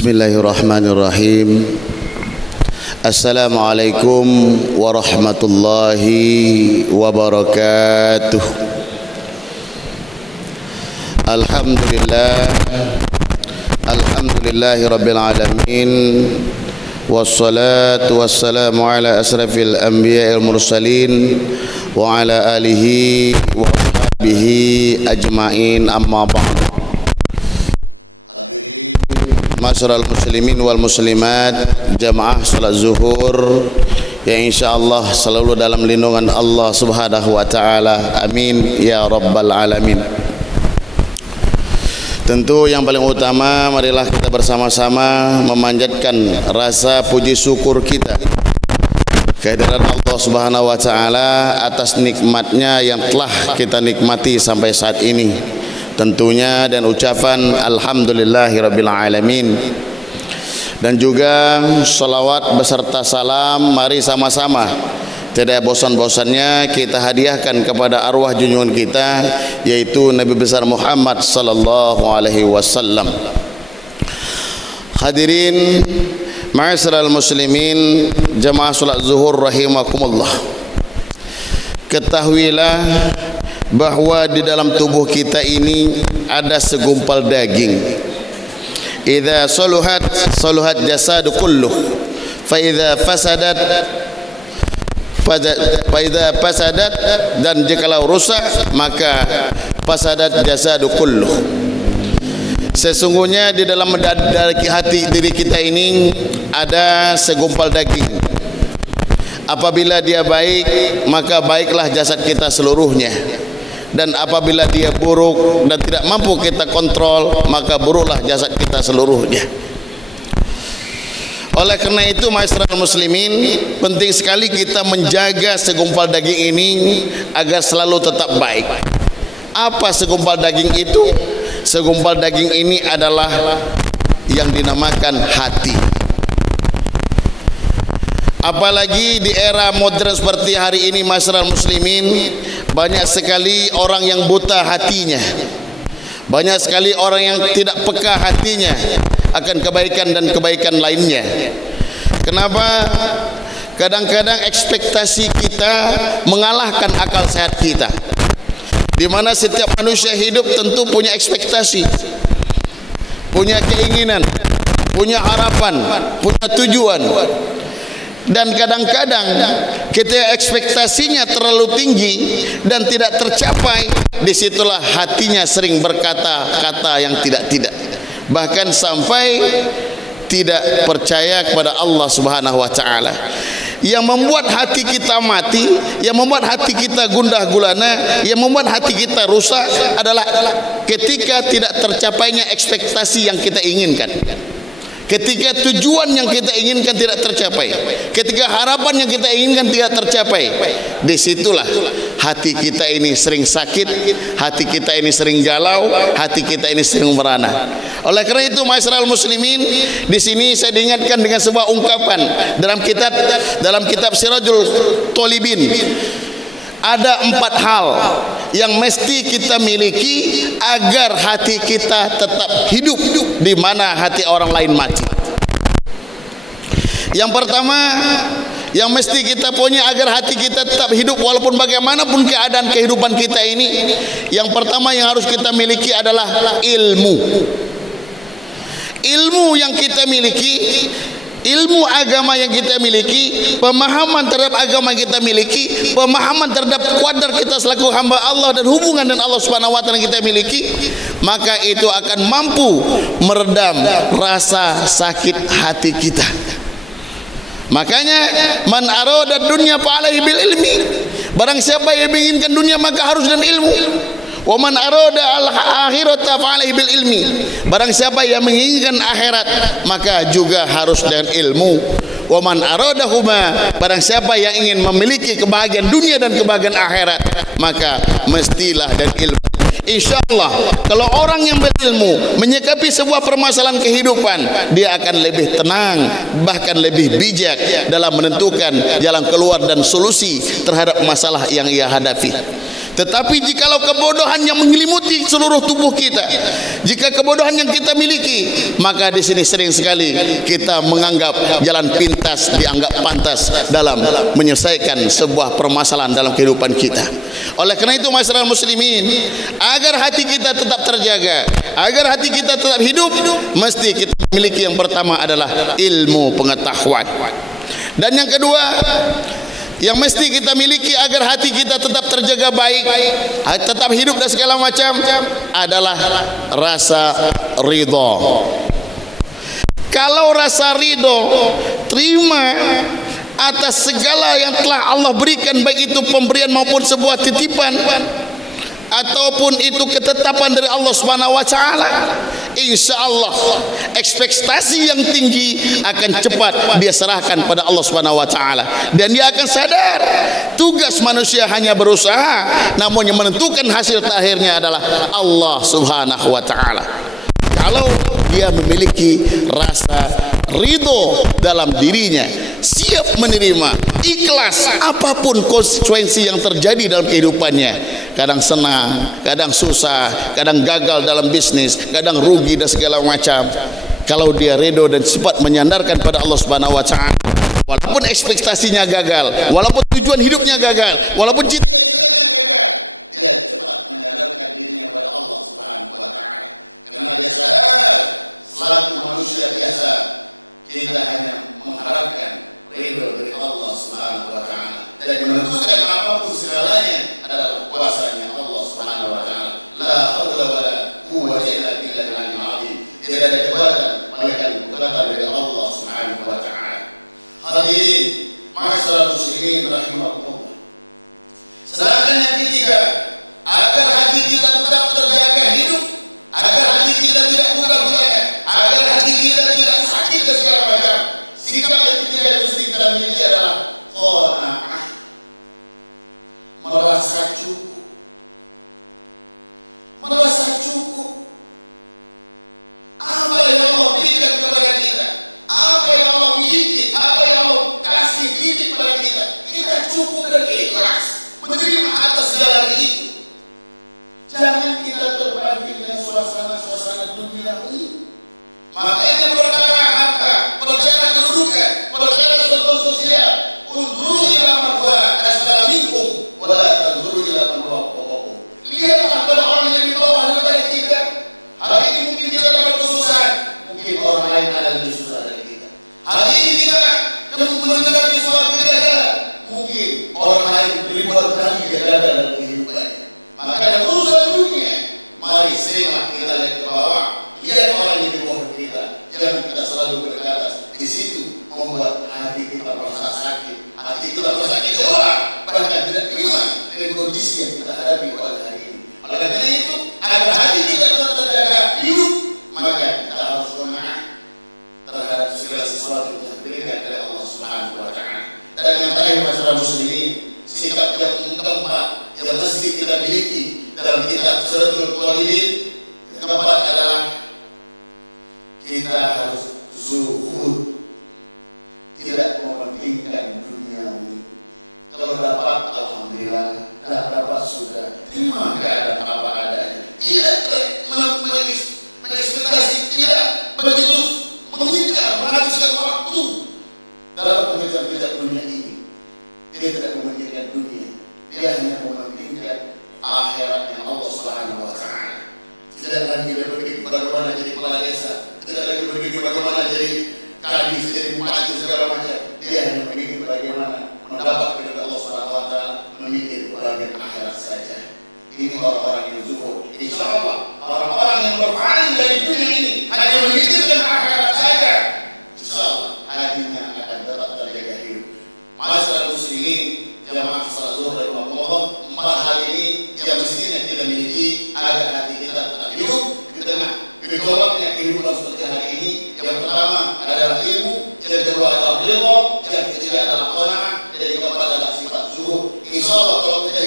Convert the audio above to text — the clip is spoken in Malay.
Bismillahirrahmanirrahim. Assalamualaikum warahmatullahi wabarakatuh. Alhamdulillahi rabbil alamin. Wassalatu wassalamu ala asrafil anbiya'il mursalin wa ala alihi wa sahbihi ajma'in, amma ba'd. Masyarul muslimin wal muslimat, jamaah salat zuhur yang insyaallah selalu dalam lindungan Allah Subhanahu wa taala. Amin ya rabbal alamin. Tentu yang paling utama, marilah kita bersama-sama memanjatkan rasa puji syukur kita kehadiran Allah Subhanahu wa taala atas nikmatnya yang telah kita nikmati sampai saat ini. Tentunya dan ucapan alhamdulillahirabbil alamin, dan juga salawat beserta salam mari sama-sama tidak bosan-bosannya kita hadiahkan kepada arwah junjungan kita, yaitu Nabi besar Muhammad sallallahu alaihi wasallam. Hadirin ma'asyiral muslimin, jamaah salat zuhur rahimakumullah. Ketahuilah bahwa di dalam tubuh kita ini ada segumpal daging. Idza saluhat jasadu kulluh, fa idza fasadat dan jikalau rusak maka fasadat jasadu kulluh. Sesungguhnya di dalam hati diri kita ini ada segumpal daging. Apabila dia baik maka baiklah jasad kita seluruhnya, dan apabila dia buruk dan tidak mampu kita kontrol maka buruklah jasad kita seluruhnya. Oleh karena itu ma'asyiral muslimin, penting sekali kita menjaga segumpal daging ini agar selalu tetap baik. Apa segumpal daging itu? Segumpal daging ini adalah yang dinamakan hati. Apalagi di era modern seperti hari ini ma'asyiral muslimin, banyak sekali orang yang buta hatinya. Banyak sekali orang yang tidak peka hatinya akan kebaikan dan kebaikan lainnya. Kenapa? Kadang-kadang ekspektasi kita mengalahkan akal sehat kita. Di mana setiap manusia hidup tentu punya ekspektasi, punya keinginan, punya harapan, punya tujuan. Dan kadang-kadang kita ekspektasinya terlalu tinggi dan tidak tercapai, disitulah hatinya sering berkata-kata yang tidak-tidak, bahkan sampai tidak percaya kepada Allah Subhanahu wa taala. Yang membuat hati kita mati, yang membuat hati kita gundah gulana, yang membuat hati kita rusak adalah ketika tidak tercapainya ekspektasi yang kita inginkan. Ketika tujuan yang kita inginkan tidak tercapai, ketika harapan yang kita inginkan tidak tercapai, disitulah hati kita ini sering sakit, hati kita ini sering galau, hati kita ini sering merana. Oleh karena itu ma'asyiral muslimin, di sini saya diingatkan dengan sebuah ungkapan dalam kitab Sirajul Thalibin. Ada 4 hal yang mesti kita miliki agar hati kita tetap hidup di mana hati orang lain mati. Yang pertama yang mesti kita punya agar hati kita tetap hidup walaupun bagaimanapun keadaan kehidupan kita ini, yang pertama yang harus kita miliki adalah ilmu. Ilmu yang kita miliki, ilmu agama yang kita miliki, pemahaman terhadap agama yang kita miliki, pemahaman terhadap qadar kita selaku hamba Allah dan hubungan dengan Allah Subhanahu wa taala yang kita miliki, maka itu akan mampu meredam rasa sakit hati kita. Makanya man arada dunya fa alaihi bil ilmi. Barang siapa yang menginginkan dunia maka harus dengan ilmu. Wa man arada al akhirata fa alaihi bil ilmi. Barang siapa yang menginginkan akhirat maka juga harus dengan ilmu. Wa man aradahuma, barang siapa yang ingin memiliki kebahagiaan dunia dan kebahagiaan akhirat maka mestilah dengan ilmu. Insyaallah kalau orang yang berilmu menyikapi sebuah permasalahan kehidupan, dia akan lebih tenang, bahkan lebih bijak dalam menentukan jalan keluar dan solusi terhadap masalah yang ia hadapi. Tetapi jikalau kebodohan yang menyelimuti seluruh tubuh kita, jika kebodohan yang kita miliki, maka di sini sering sekali kita menganggap jalan pintas dianggap pantas dalam menyelesaikan sebuah permasalahan dalam kehidupan kita. Oleh karena itu masyarakat muslimin, agar hati kita tetap terjaga, agar hati kita tetap hidup, mesti kita miliki yang pertama adalah ilmu pengetahuan. Dan yang kedua yang mesti kita miliki agar hati kita tetap terjaga baik, tetap hidup dan segala macam, adalah rasa ridho. Kalau rasa ridho, terima atas segala yang telah Allah berikan, baik itu pemberian maupun sebuah titipan, ataupun itu ketetapan dari Allah Subhanahu wa taala, insyaallah ekspektasi yang tinggi akan cepat dia serahkan pada Allah Subhanahu wa taala, dan dia akan sadar tugas manusia hanya berusaha, namun yang menentukan hasil terakhirnya adalah Allah Subhanahu wa taala. Kalau dia memiliki rasa ridho dalam dirinya, siap menerima, ikhlas apapun konsekuensi yang terjadi dalam kehidupannya, kadang senang, kadang susah, kadang gagal dalam bisnis, kadang rugi dan segala macam. Kalau dia ridho dan cepat menyandarkan pada Allah Subhanahu wa taala, walaupun ekspektasinya gagal, walaupun tujuan hidupnya gagal, walaupun cita-citanya gagal, dia cepat menyandarkan dirinya pada Allah Subhanahu wa taala. Karena dia sadar selaku manusia biasa, kita hanya mengharapkan ridho dari Allah Subhanahu wa taala, dan yang menentukan apapun segalanya adalah kuasanya Allah Subhanahu wa taala. La haula wala quwwata illa billahil aliyyil azim. Tidak ada kekuatan melainkan kekuatan dari Allah Subhanahu wa taala. Hadirin masyarakat muslimin rahimakumullah. Sedangkan yang ketiga, agar hati kita tetap terjaga hidup, agar hati kita tidak buka-bukaan, agar hati kita tidak sakit dan segala macam, sikap yang ketiga yang mesti kita miliki adalah qanaah, merasa cukup, merasa cukup. Apa yang Allah berikan kepada kita, apa yang Allah miliki, apa yang Allah kasih didik kepada kita, kita cukup dan ikhlas menerima atas segala itu. Jangan kita terbagi dengan suasana-suasana dunia ini. Makanya perkara harta, perkara kedudukan, perkara sosial, unzuru ila man huwa asfala minkum wa la tanzuru ila man huwa fawqakum. Lihatlah pada orang yang di bawah daripada kita. Hari ini mungkin kita dapat kesusahan, mungkin orang lain ada lebih susah dari kita. Hari ini kita menghadapi suatu kegagalan, mungkin orang lain ribuan kali gagal dalam kehidupannya. Maka dalam urusan dunia, mari semak kita lihat ke bawah, lihat orang yang di bawah kita, jangan kita selalu ke atas. Di situ membuat hati kita merasa sakit, hati kita merasa kecewa, bahkan tidak terima dengan kondisi yang kita hadapi pada hari ini. Oleh karena itu, agar hati kita tetap terjaga hidup, maka kita harus qanaah terhadap segala sesuatu yang diberikan oleh Allah Subhanahu wa taala. Dan yang terakhir masyarakat muslimin, sikap yang keempat yang mesti kita miliki dalam kitab Suratul Qalibin, yang keempat adalah kita harus zuhud, tidak mementingkan dunia ini. Kalau dapat alhamdulillah, tidak dapat sudah terima keadaan apa adanya. Tidak mengekspektasi, tidak begitu mengincar, menghabiskan waktu dalam mengejar-kejar dunia ini. Dia tidak mementingkan dunia, dia hanya mementingkan akhiratnya Allah Subhanahu wa taala. Tidak lagi dia berpikir bagaimana jadi kepala desa, tidak lagi berpikir bagaimana jadi kadis, jadi bupati segala macam. Dia hanya berpikir bagaimana mendapat keridhaan Allah Subhanahu wa taala, memikir bagian akhirat saja. Ini orang-orang yang zuhud. Insyaallah orang-orang yang berpaling dari dunia ini hanya memikirkan akhirat saja, insyaallah hatinya akan tetap terjaga hidup. Masyarakat muslimin jamaah salat zuhur rahimakumullah, empat hal ini yang mestinya kita miliki agar hati kita tetap hidup di tengah gejolaknya kehidupan seperti hari ini. Yang pertama adalah ilmu, yang kedua adalah ridho, yang ketiga adalah qanaah, dan yang keempat adalah sifat zuhud. Insyaallah kalau kita